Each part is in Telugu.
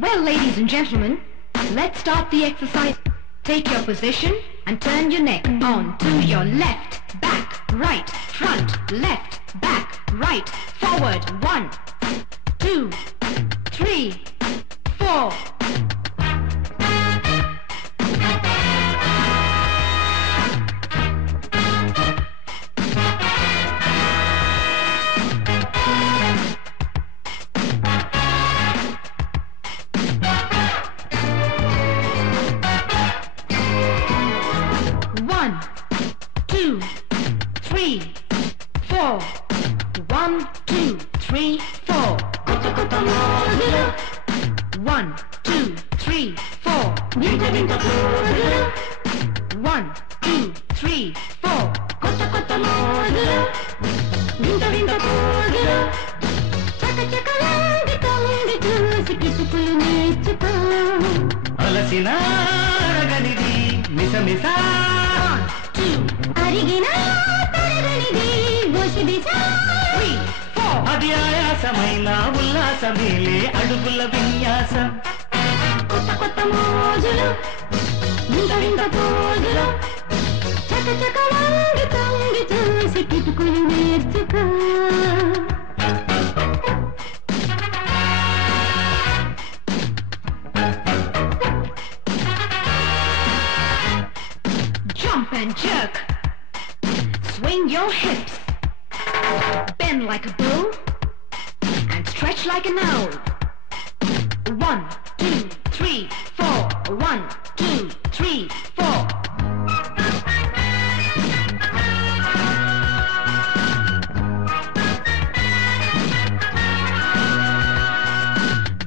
Well, ladies and gentlemen, let's start the exercise. Take your position and turn your neck on to your left, back, right, front, left, back, right, forward. 1, 2, 3, 4. One, two, three, four. 1, 2, 3, 4. 1, 2, 3, 4. 1, 2, 3, 4. అలసిన అరగనిది మిసమిస 1, 2, అరిగినా తరగనిది గోసిబిస 3, 4. అది ఆయాసమైన ఉల్లాసమేలే అడుగుల విన్యాసం కొత్త కొత్త మోజులు వింత వింత పోజులు చక చక వంగి తొంగి చూసి కిటుకులు నేర్చుకో Jump and jerk. Swing your hips. Bend like a bull and stretch like an owl. 1, 2, 3, 4. 1, 2, 3, 4.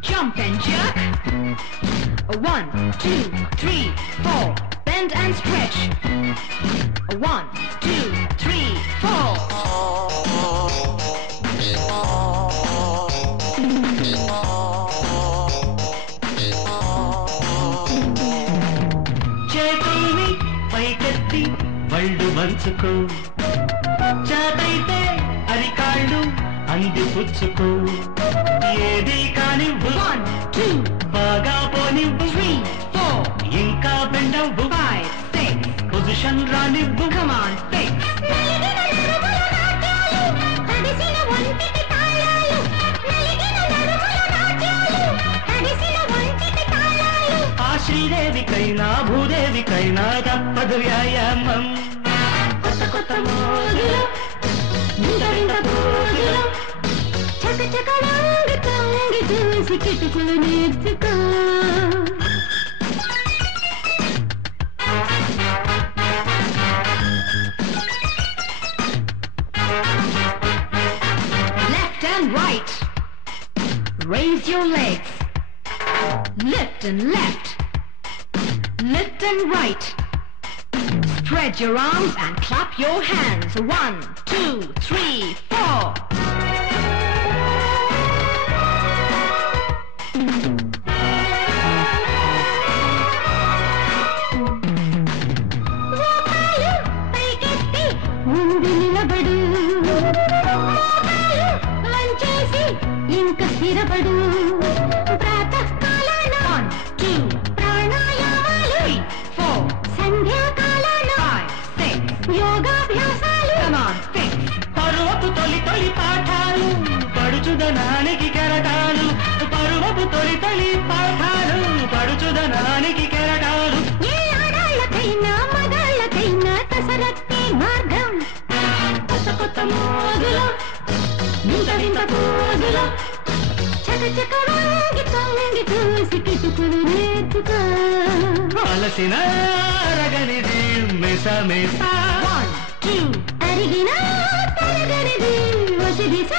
Jump and jerk. 1, 2, 3, 4. Bend and stretch. 1, 2, 3, 4. చేతుల్ని పైకెత్తి వళ్ళు వంచుకో చేతైతే అరికాళ్ళు అంది పుచ్చుకో ఏది కానివ్వు 1, 2, బాగా పోనివ్వు 3, 4, ఇంకా బెండవ్వు 5, 6. పొజిషన్ రానివ్వు Come on, 6. నలిగిన నడుముల నాట్యాలు తడిసిన ఒంటికి తాళాలు నలిగిన నడుముల నాట్యాలు తడిసిన ఒంటికి తాళాలు ఆ శ్రీదేవికైనా భూదేవికైనా తప్పదు వ్యాయామం కొత్త కొత్త మోజులు వింత వింత పోజులు చక చక వంగి తొంగి చూసి కిటుకులు నేర్చుకో Left and right. Raise your legs. Lift and left. Lift and right. Spread your arms and clap your hands. 1, 2, 3, 4. మోకాలు పైకెత్తి ముందు నిలబడు మోకాలు వంచేసి ఇంక స్థిరపడు ప్రాతకాలాన 1, 2, ప్రాణాయామాలు 3, 4, సంధ్యాకాలాన 5, 6. యోగాభ్యాసాలు Come on, 6. పరువపు తొలి తొలి పాఠాలు పడుచుదనానికి కెరటాలు పరువపు తొలి తొలి పాఠాలు పడుచుదనానికి కెరటాలు ఏ ఆడాళ్ళకైనా మగాళ్ళకైనా కసరత్తే మార్గం కొత్త కొత్త మోజులు వింత వింత పోజులు చక చక వంగి తొంగి చూసి కిటుకులు నేర్చుకో అలసిన అరగనిది మిసమిస 1, 2, అరిగినా తరగనిది వసిబిస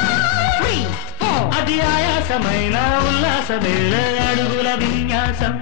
3, 4. అది ఆయాసమైన ఉల్లాసమేళ అడుగుల విన్యాసం